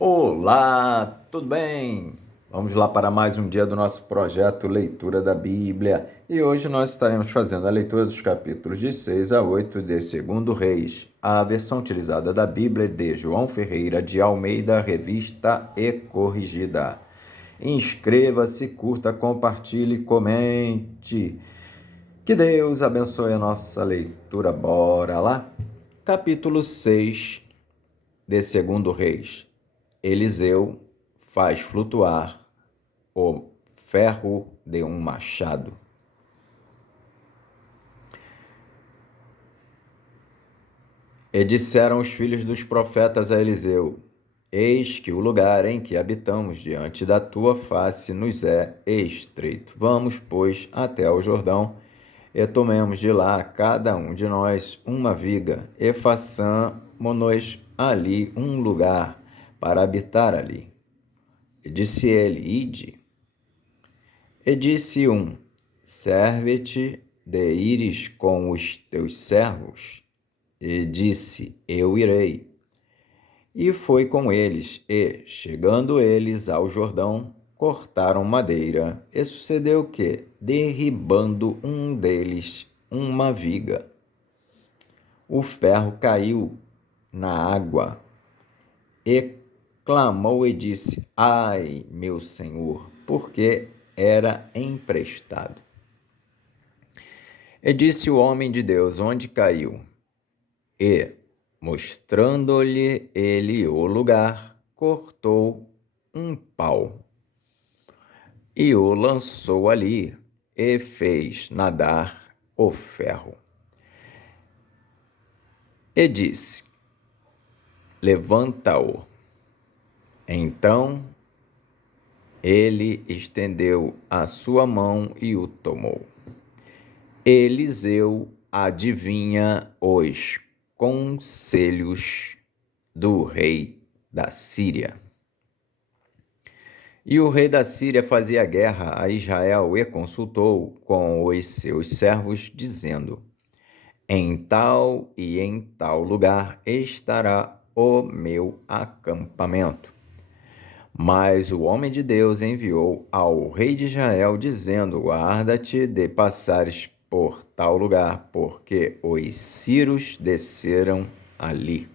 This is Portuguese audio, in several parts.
Olá, tudo bem? Vamos lá para mais um dia do nosso projeto Leitura da Bíblia. E hoje nós estaremos fazendo a leitura dos capítulos de 6 a 8 de 2 Reis. A versão utilizada da Bíblia é de João Ferreira de Almeida, revista e corrigida. Inscreva-se, curta, compartilhe, comente. Que Deus abençoe a nossa leitura. Bora lá? Capítulo 6 de 2 Reis. Eliseu faz flutuar o ferro de um machado. E disseram os filhos dos profetas a Eliseu: Eis que o lugar em que habitamos diante da tua face nos é estreito. Vamos, pois, até ao Jordão, e tomemos de lá cada um de nós uma viga, e façamo-nos ali um lugar para habitar ali. E disse ele: Ide. E disse um: Serve-te de ires com os teus servos. E disse: Eu irei. E foi com eles, e, chegando eles ao Jordão, cortaram madeira. E sucedeu que, derribando um deles uma viga, o ferro caiu na água. E clamou e disse: Ai, meu senhor, porque era emprestado. E disse o homem de Deus: Onde caiu? E, mostrando-lhe ele o lugar, cortou um pau e o lançou ali, e fez nadar o ferro. E disse: Levanta-o. Então ele estendeu a sua mão e o tomou. Eliseu adivinha os conselhos do rei da Síria. E o rei da Síria fazia guerra a Israel e consultou com os seus servos, dizendo: Em tal e em tal lugar estará o meu acampamento. Mas o homem de Deus enviou ao rei de Israel, dizendo: Guarda-te de passares por tal lugar, porque os sírios desceram ali.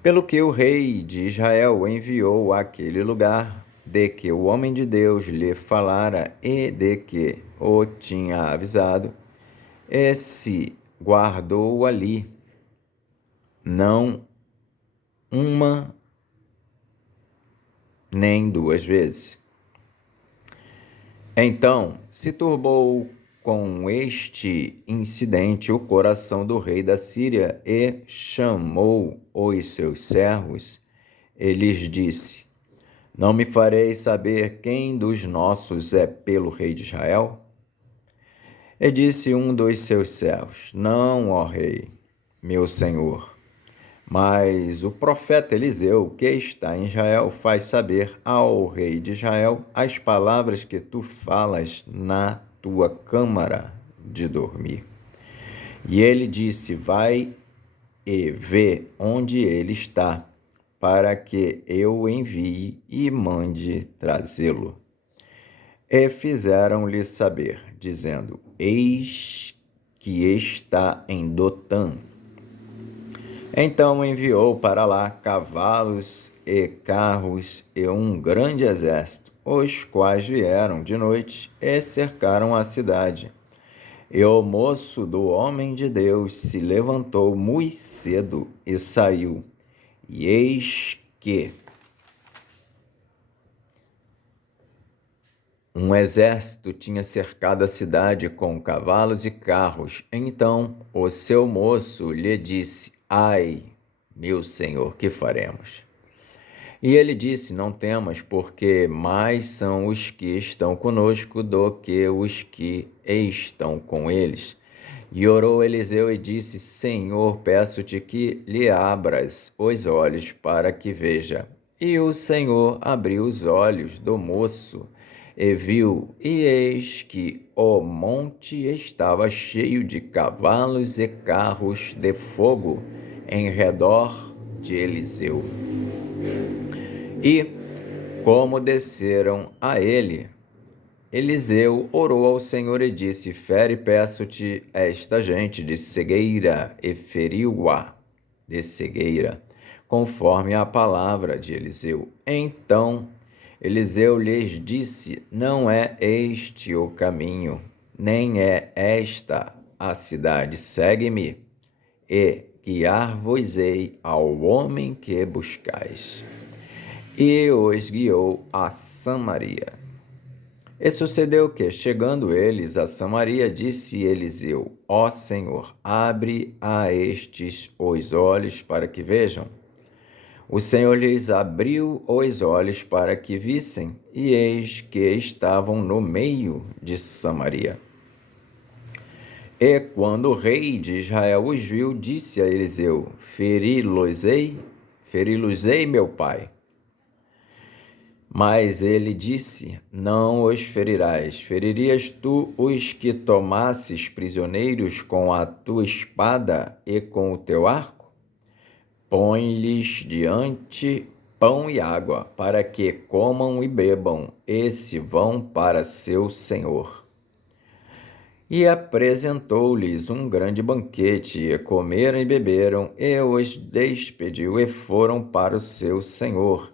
Pelo que o rei de Israel enviou àquele lugar, de que o homem de Deus lhe falara e de que o tinha avisado, e se guardou ali, não uma nem duas vezes. Então se turbou com este incidente o coração do rei da Síria e chamou os seus servos e lhes disse: Não me fareis saber quem dos nossos é pelo rei de Israel? E disse um dos seus servos: Não, ó rei, meu senhor. Mas o profeta Eliseu, que está em Israel, faz saber ao rei de Israel as palavras que tu falas na tua câmara de dormir. E ele disse: Vai e vê onde ele está, para que eu o envie e mande trazê-lo. E fizeram-lhe saber, dizendo: Eis que está em Dotã. Então enviou para lá cavalos e carros e um grande exército, os quais vieram de noite e cercaram a cidade. E o moço do homem de Deus se levantou muito cedo e saiu. E eis que um exército tinha cercado a cidade com cavalos e carros. Então o seu moço lhe disse: Ai, meu senhor, que faremos? E ele disse: Não temas, porque mais são os que estão conosco do que os que estão com eles. E orou Eliseu e disse: Senhor, peço-te que lhe abras os olhos para que veja. E o Senhor abriu os olhos do moço e viu, e eis que o monte estava cheio de cavalos e carros de fogo em redor de Eliseu. E, como desceram a ele, Eliseu orou ao Senhor e disse: Fere, peço-te, esta gente de cegueira, e feriu-a de cegueira, conforme a palavra de Eliseu. Então Eliseu lhes disse: Não é este o caminho, nem é esta a cidade. Segue-me, e guiar-vos-ei ao homem que buscais. E os guiou a Samaria. E sucedeu que, chegando eles a Samaria, disse Eliseu: Ó Senhor, abre a estes os olhos para que vejam. O Senhor lhes abriu os olhos para que vissem, e eis que estavam no meio de Samaria. E quando o rei de Israel os viu, disse a Eliseu: Feri-los-ei, meu pai. Mas ele disse: Não os ferirás. Feririas tu os que tomasses prisioneiros com a tua espada e com o teu arco? Põe-lhes diante pão e água, para que comam e bebam, e se vão para seu senhor. E apresentou-lhes um grande banquete, e comeram e beberam, e os despediu, e foram para seu senhor.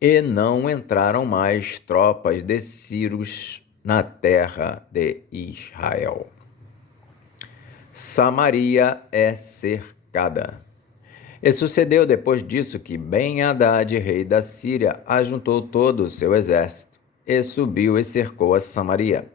E não entraram mais tropas de Círios na terra de Israel. Samaria é cercada. E sucedeu depois disso que Ben-Hadad, rei da Síria, ajuntou todo o seu exército, e subiu e cercou a Samaria.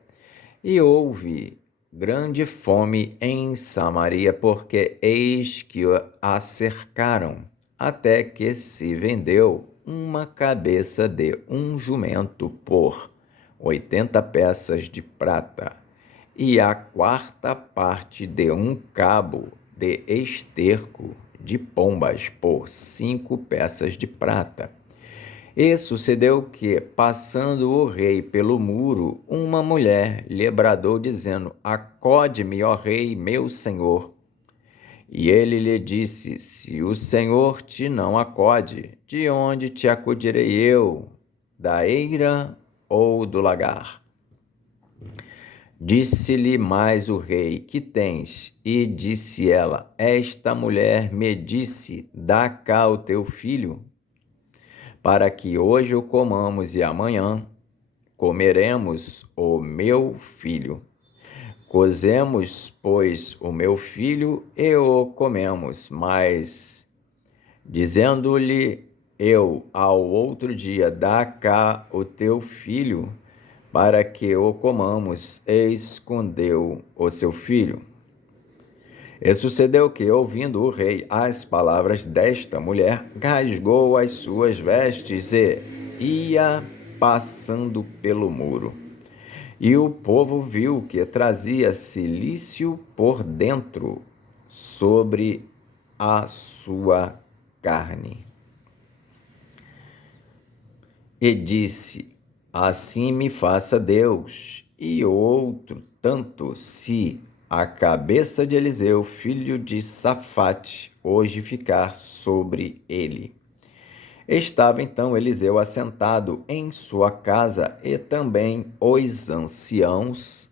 E houve grande fome em Samaria, porque eis que a cercaram, até que se vendeu uma cabeça de um jumento por 80 peças de prata, e a quarta parte de um cabo de esterco de pombas por 5 peças de prata. E sucedeu que, passando o rei pelo muro, uma mulher lhe bradou, dizendo: Acode-me, ó rei, meu senhor. E ele lhe disse: Se o Senhor te não acode, de onde te acudirei eu? Da eira ou do lagar? Disse-lhe mais o rei: Que tens? E disse ela: Esta mulher me disse: Dá cá o teu filho, para que hoje o comamos e amanhã comeremos o meu filho. Cozemos, pois, o meu filho e o comemos, mas, dizendo-lhe eu ao outro dia: Dá cá o teu filho, para que o comamos, e escondeu o seu filho. E sucedeu que, ouvindo o rei as palavras desta mulher, rasgou as suas vestes e ia passando pelo muro. E o povo viu que trazia cilício por dentro sobre a sua carne. E disse: Assim me faça Deus, e outro tanto, se a cabeça de Eliseu, filho de Safate, hoje ficar sobre ele. Estava então Eliseu assentado em sua casa, e também os anciãos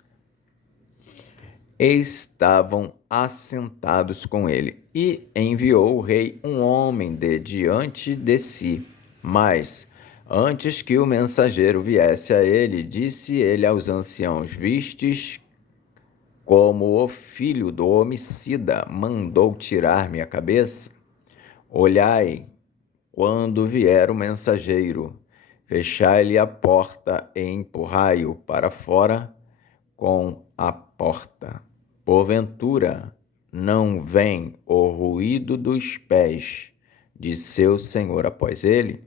estavam assentados com ele. E enviou o rei um homem de diante de si. Mas, antes que o mensageiro viesse a ele, disse ele aos anciãos: Vistes como o filho do homicida mandou tirar minha cabeça? Olhai, quando vier o mensageiro, fechai-lhe a porta e empurrai-o para fora com a porta. Porventura, não vem o ruído dos pés de seu senhor após ele?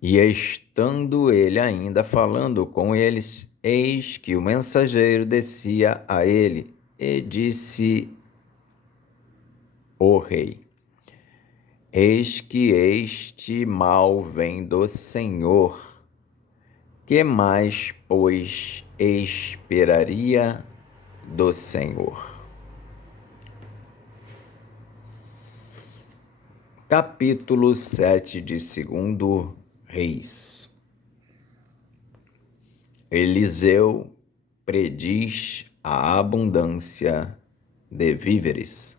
E estando ele ainda falando com eles, eis que o mensageiro descia a ele, e disse o rei: Eis que este mal vem do Senhor. Que mais, pois, esperaria do Senhor? Capítulo 7 de 2 Reis. Eliseu prediz a abundância de víveres.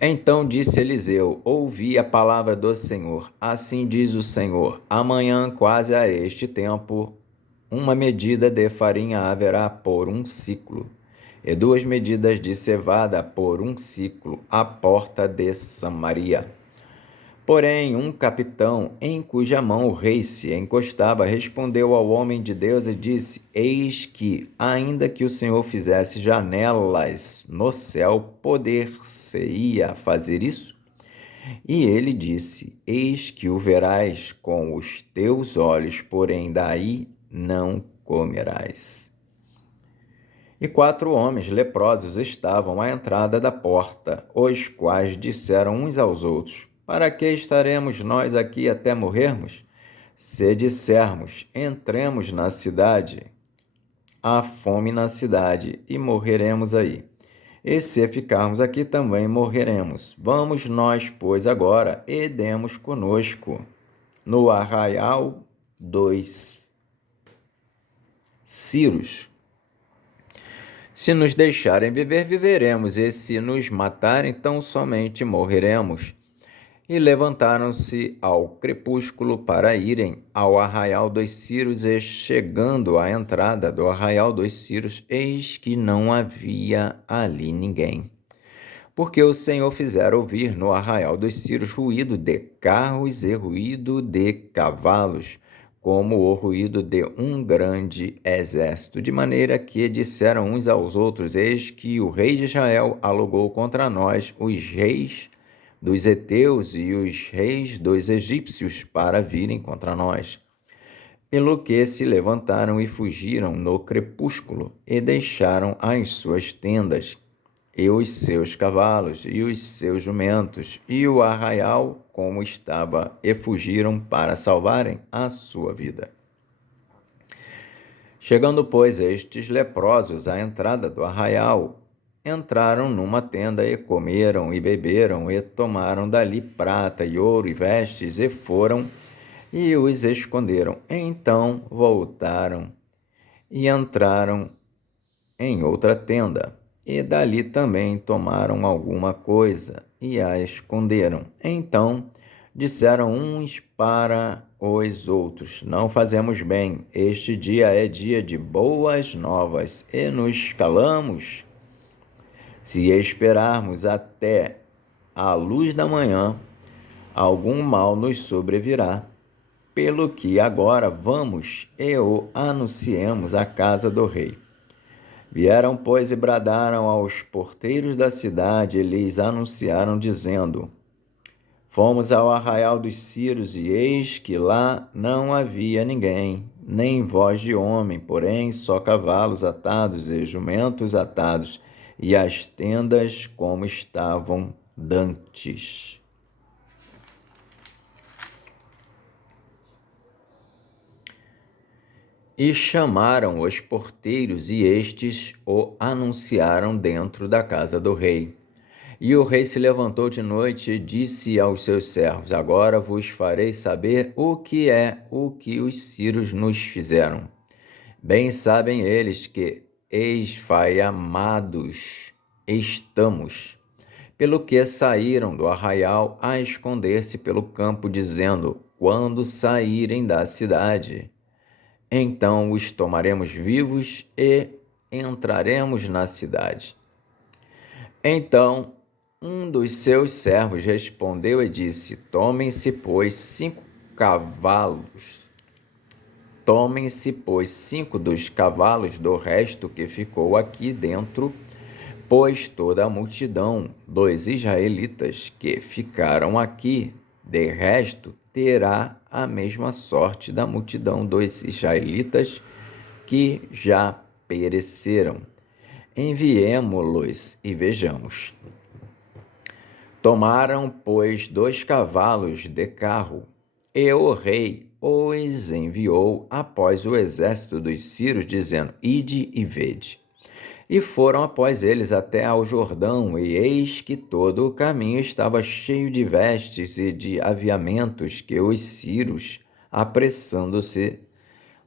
Então disse Eliseu: ouvi a palavra do Senhor. Assim diz o Senhor: amanhã, quase a este tempo, uma medida de farinha haverá por um ciclo, e 2 medidas de cevada por um ciclo, à porta de Samaria. Porém, um capitão, em cuja mão o rei se encostava, respondeu ao homem de Deus e disse: eis que, ainda que o Senhor fizesse janelas no céu, poder-se-ia fazer isso? E ele disse: eis que o verás com os teus olhos, porém daí não comerás. E 4 homens leprosos estavam à entrada da porta, os quais disseram uns aos outros: para que estaremos nós aqui até morrermos? Se dissermos: entremos na cidade, há fome na cidade, e morreremos aí. E se ficarmos aqui, também morreremos. Vamos nós, pois, agora, e demos conosco no arraial 2 ciros. Se nos deixarem viver, viveremos, e se nos matarem, tão somente morreremos. E levantaram-se ao crepúsculo para irem ao arraial dos ciros, e chegando à entrada do arraial dos ciros, eis que não havia ali ninguém. Porque o Senhor fizera ouvir no arraial dos ciros ruído de carros e ruído de cavalos, como o ruído de um grande exército, de maneira que disseram uns aos outros: eis que o rei de Israel alugou contra nós os reis dos heteus e os reis dos egípcios para virem contra nós. Pelo que se levantaram e fugiram no crepúsculo, e deixaram as suas tendas, e os seus cavalos, e os seus jumentos, e o arraial como estava, e fugiram para salvarem a sua vida. Chegando, pois, estes leprosos à entrada do arraial, entraram numa tenda e comeram e beberam, e tomaram dali prata e ouro e vestes, e foram e os esconderam. Então voltaram e entraram em outra tenda, e dali também tomaram alguma coisa e a esconderam. Então disseram uns para os outros: não fazemos bem, este dia é dia de boas novas, e nos calamos. Se esperarmos até a luz da manhã, algum mal nos sobrevirá. Pelo que agora vamos e o anunciemos à casa do rei. Vieram, pois, e bradaram aos porteiros da cidade, e lhes anunciaram, dizendo: fomos ao arraial dos ciros, e eis que lá não havia ninguém, nem voz de homem, porém só cavalos atados e jumentos atados, e as tendas como estavam dantes. E chamaram os porteiros, e estes o anunciaram dentro da casa do rei. E o rei se levantou de noite e disse aos seus servos: agora vos farei saber o que é o que os ciros nos fizeram. Bem sabem eles que esfaamados estamos, pelo que saíram do arraial a esconder-se pelo campo, dizendo: quando saírem da cidade, então os tomaremos vivos e entraremos na cidade. Então um dos seus servos respondeu e disse: tomem-se, pois, 5 cavalos. Tomem-se, pois, 5 dos cavalos do resto que ficou aqui dentro, pois toda a multidão dos israelitas que ficaram aqui, de resto, terá a mesma sorte da multidão dos israelitas que já pereceram. Enviemo-los e vejamos. Tomaram, pois, 2 cavalos de carro, e o rei os enviou após o exército dos ciros, dizendo: ide e vede. E foram após eles até ao Jordão, e eis que todo o caminho estava cheio de vestes e de aviamentos que os sírios, apressando-se,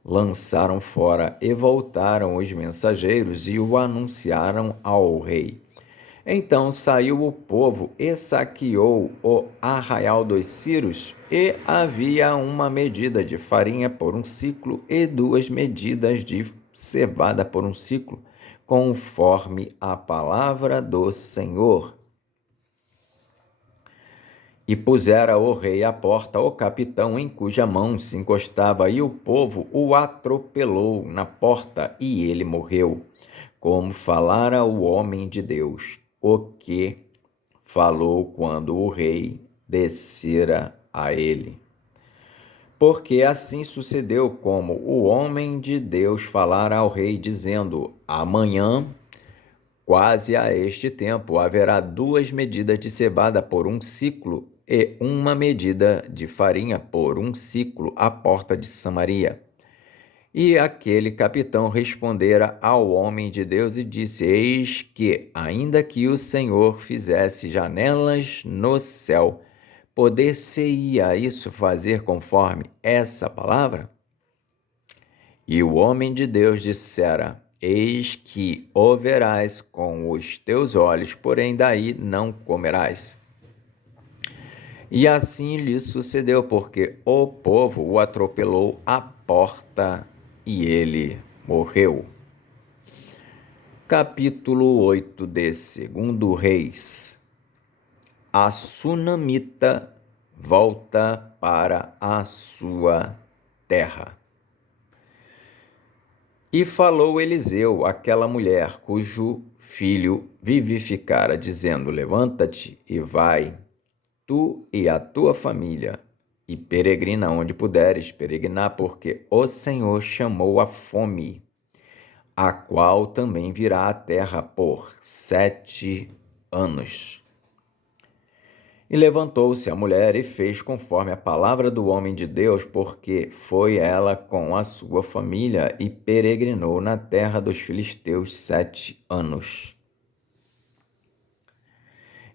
lançaram fora, e voltaram os mensageiros e o anunciaram ao rei. Então saiu o povo e saqueou o arraial dos sírios, e havia uma medida de farinha por um siclo e 2 medidas de cevada por um siclo, conforme a palavra do Senhor. E pusera o rei à porta o capitão em cuja mão se encostava, e o povo o atropelou na porta, e ele morreu, como falara o homem de Deus, o que falou quando o rei descera a ele. Porque assim sucedeu como o homem de Deus falara ao rei, dizendo: amanhã, quase a este tempo, haverá 2 medidas de cevada por um siclo e 1 medida de farinha por um siclo à porta de Samaria. E aquele capitão respondera ao homem de Deus e disse: eis que, ainda que o Senhor fizesse janelas no céu, poder-se-ia isso fazer conforme essa palavra? E o homem de Deus dissera: eis que o verás com os teus olhos, porém daí não comerás. E assim lhe sucedeu, porque o povo o atropelou à porta e ele morreu. Capítulo 8 de 2 Reis. A sunamita volta para a sua terra. E falou Eliseu àquela mulher, cujo filho vivificara, dizendo: levanta-te e vai, tu e a tua família, e peregrina onde puderes peregrinar, porque o Senhor chamou a fome, a qual também virá à terra por 7 anos. E levantou-se a mulher e fez conforme a palavra do homem de Deus, porque foi ela com a sua família e peregrinou na terra dos filisteus 7 anos.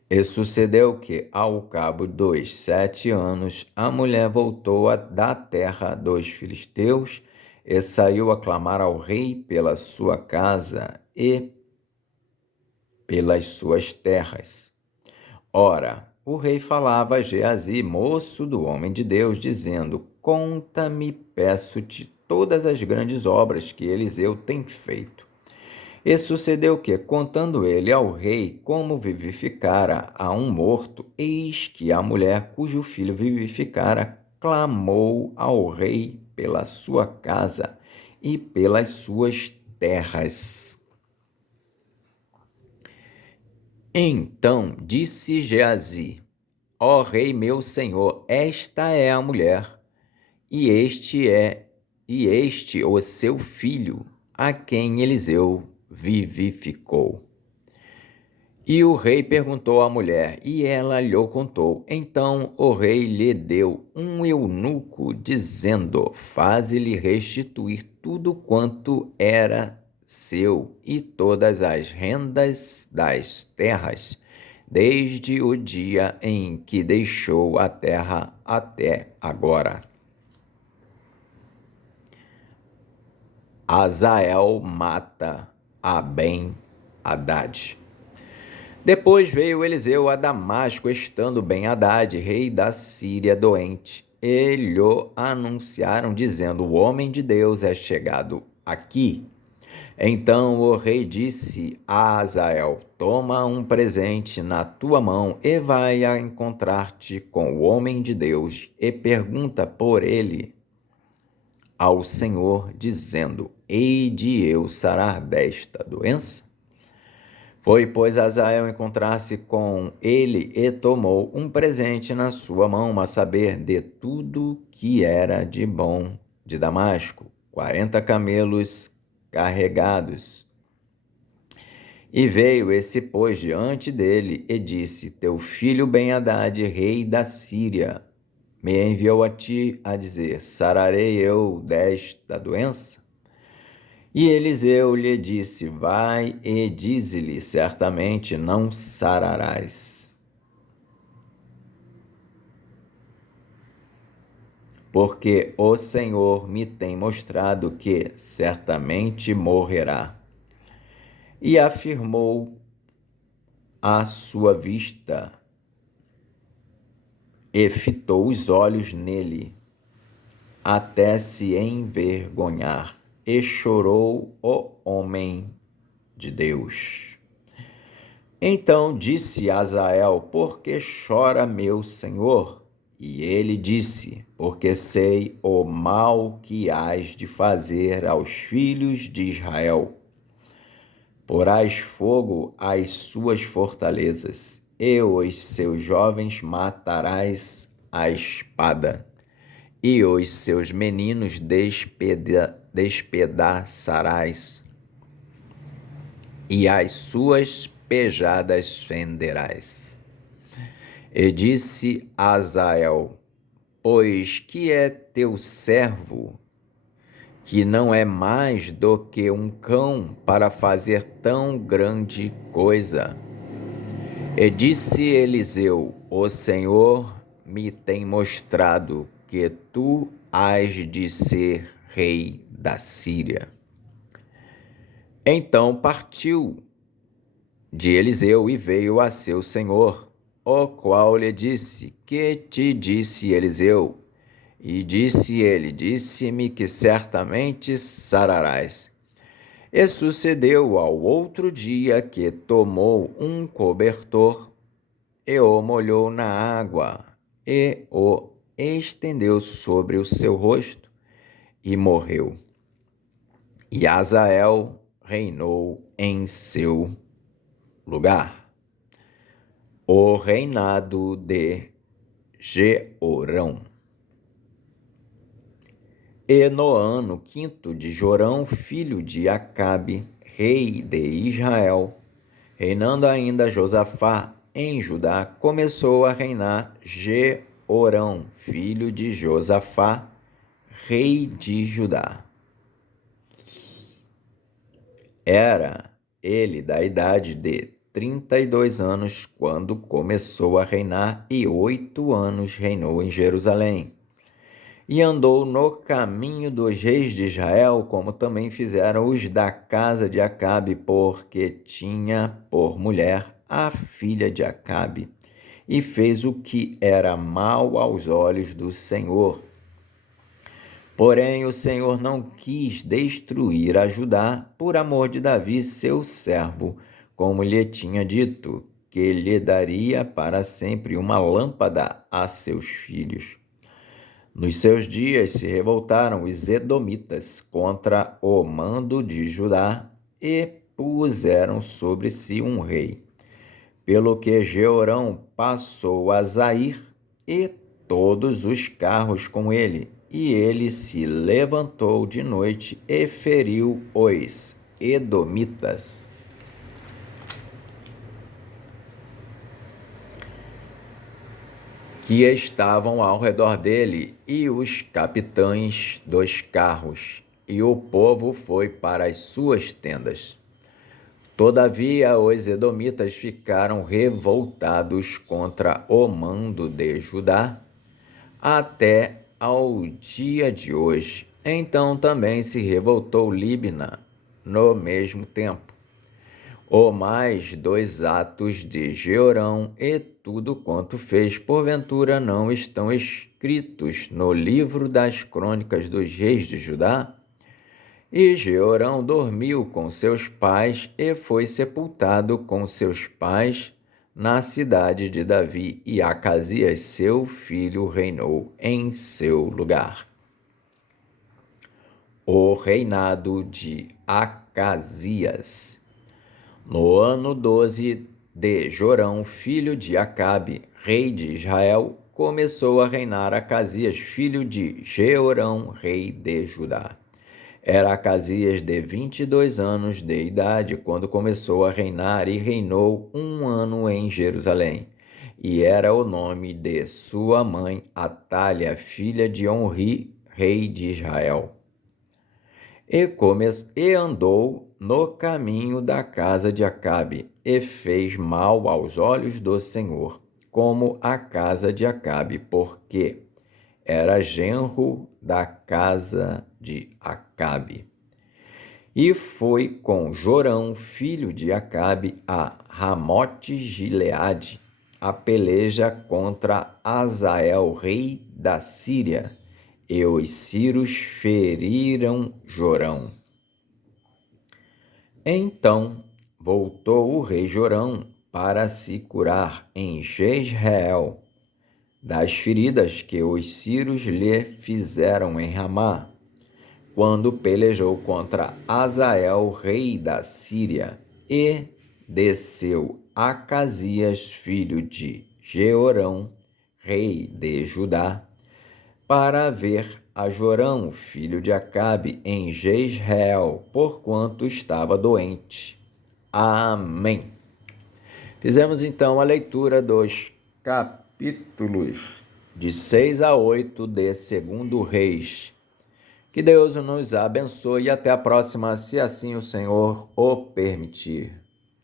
E sucedeu que, ao cabo dos 7 anos, a mulher voltou da terra dos filisteus e saiu a clamar ao rei pela sua casa e pelas suas terras. Ora, o rei falava a Geazi, moço do homem de Deus, dizendo: conta-me, peço-te, todas as grandes obras que Eliseu tem feito. E sucedeu que, contando ele ao rei como vivificara a um morto, eis que a mulher cujo filho vivificara clamou ao rei pela sua casa e pelas suas terras. Então disse Geazi: ó rei meu senhor, esta é a mulher, e este o seu filho, a quem Eliseu vivificou. E o rei perguntou à mulher, e ela lhe contou. Então o rei lhe deu um eunuco, dizendo: faze-lhe restituir tudo quanto era seu e todas as rendas das terras, desde o dia em que deixou a terra até agora. Hazael mata a Ben-Hadad. Depois veio Eliseu a Damasco, estando Ben-Hadad, rei da Síria, doente. E lhe anunciaram, dizendo: o homem de Deus é chegado aqui. Então o rei disse a Hazael: toma um presente na tua mão e vai a encontrar-te com o homem de Deus e pergunta por ele ao Senhor, dizendo: hei de eu sarar desta doença? Foi, pois, Hazael encontrar-se com ele e tomou um presente na sua mão, a saber, de tudo que era de bom de Damasco, 40 camelos carregados. E veio e se pôs diante dele e disse: teu filho Ben-Hadad, rei da Síria, me enviou a ti a dizer: sararei eu desta doença? E Eliseu lhe disse: vai e dize-lhe, certamente não sararás. Porque o Senhor me tem mostrado que certamente morrerá. E afirmou à sua vista, e fitou os olhos nele, até se envergonhar, e chorou o homem de Deus. Então disse Azael: por que chora meu senhor? E ele disse: porque sei o mal que hás de fazer aos filhos de Israel. Porás fogo às suas fortalezas, e os seus jovens matarás à espada, e os seus meninos despedaçarás, e as suas pejadas fenderás. E disse Azael: pois que é teu servo, que não é mais do que um cão para fazer tão grande coisa. E disse Eliseu: o Senhor me tem mostrado que tu hás de ser rei da Síria. Então partiu de Eliseu e veio a seu senhor, o qual lhe disse: que te disse Eliseu? E disse ele: disse-me que certamente sararás. E sucedeu ao outro dia que tomou um cobertor e o molhou na água e o estendeu sobre o seu rosto e morreu. E Azael reinou em seu lugar. O reinado de Jeorão. E no ano 5º de Jorão, filho de Acabe, rei de Israel, reinando ainda Josafá em Judá, começou a reinar Jeorão, filho de Josafá, rei de Judá. Era ele da idade de 32 anos quando começou a reinar, e 8 anos reinou em Jerusalém. E andou no caminho dos reis de Israel, como também fizeram os da casa de Acabe, porque tinha por mulher a filha de Acabe, e fez o que era mal aos olhos do Senhor. Porém, o Senhor não quis destruir a Judá por amor de Davi, seu servo, como lhe tinha dito, que lhe daria para sempre uma lâmpada a seus filhos. Nos seus dias se revoltaram os edomitas contra o mando de Judá e puseram sobre si um rei, pelo que Jeorão passou a Zair e todos os carros com ele, e ele se levantou de noite e feriu os edomitas, que estavam ao redor dele, e os capitães dos carros, e o povo foi para as suas tendas. Todavia, os edomitas ficaram revoltados contra o mando de Judá até ao dia de hoje. Então também se revoltou Líbna no mesmo tempo. O mais dos atos de Jeorão e tudo quanto fez, porventura não estão escritos no livro das crônicas dos reis de Judá? E Jeorão dormiu com seus pais e foi sepultado com seus pais na cidade de Davi, e Acasias, seu filho, reinou em seu lugar. O reinado de Acasias. No ano 12 de Jorão, filho de Acabe, rei de Israel, começou a reinar Acasias, filho de Jeorão, rei de Judá. Era Acasias de 22 anos de idade quando começou a reinar, e reinou 1 ano em Jerusalém. E era o nome de sua mãe Atália, filha de Onri, rei de Israel. E andou no caminho da casa de Acabe, e fez mal aos olhos do Senhor, como a casa de Acabe, porque era genro da casa de Acabe. E foi com Jorão, filho de Acabe, a Ramote-Gileade, a peleja contra Azael, rei da Síria, e os sírios feriram Jorão. Então voltou o rei Jorão para se curar em Jezreel das feridas que os sírios lhe fizeram em Ramá, quando pelejou contra Azael, rei da Síria, e desceu Acasias, filho de Jeorão, rei de Judá, para ver a Jorão, filho de Acabe, em Jezreel, porquanto estava doente. Amém. Fizemos então a leitura dos capítulos de 6 a 8 de 2 Reis. Que Deus nos abençoe e até a próxima, se assim o Senhor o permitir.